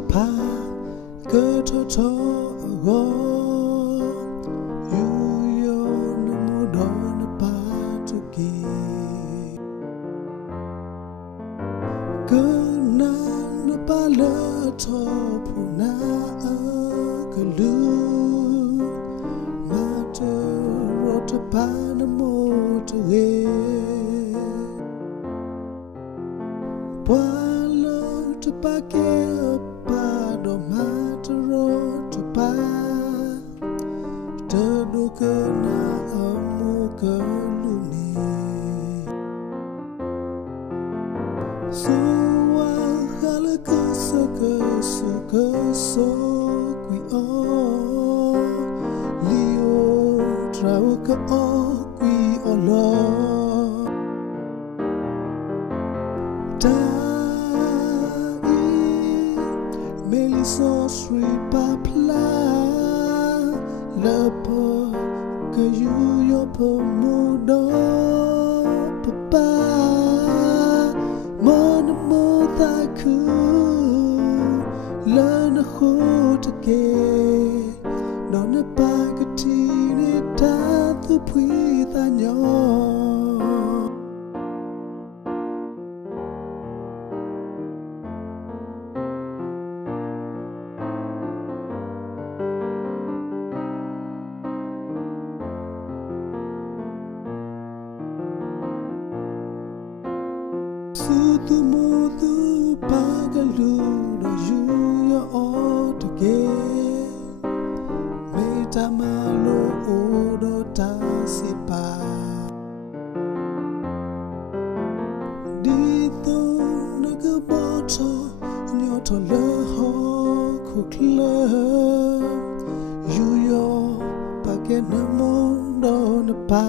pa cơ cho go you yo no mo do na pa to ki cơ na na pa la to pu na ka lu ma to ro to pa na mo to ge Pualo to pa ke pa do matro to pa te do ke na amu ke luni so wa khala ke so qui o lio trao ke o qui o lo so sri papla la po que yo po mudo papa mon mo ta ku la na khot ke non na pa ka ti ne ta tu phui ta nyo tu mo tu pagalu no you yo to ge me tamalo odo ta se pa di to na ga boto nyo to le ho ku kle you yo pa ke na mo do na pa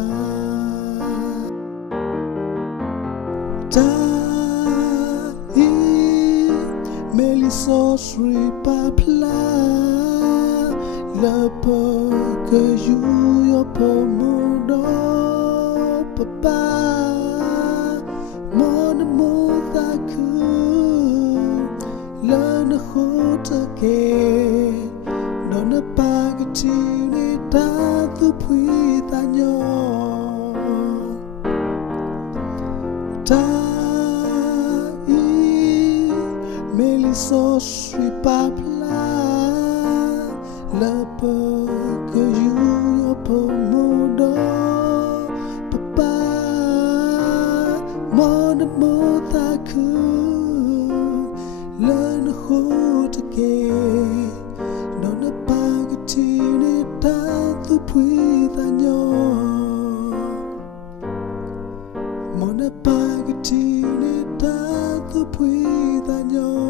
so sri papla la po que yo po mudo papa mon mo ta ku la na khota ke no na pa ke ti ni ta tu phui ta nyo ta so sri papla la po que yo po mudo papa mon mo ta ku la na khot ke no na pa ke ti ne ta tu phui ta nyo mon na pa ke ti ne ta tu phui ta nyo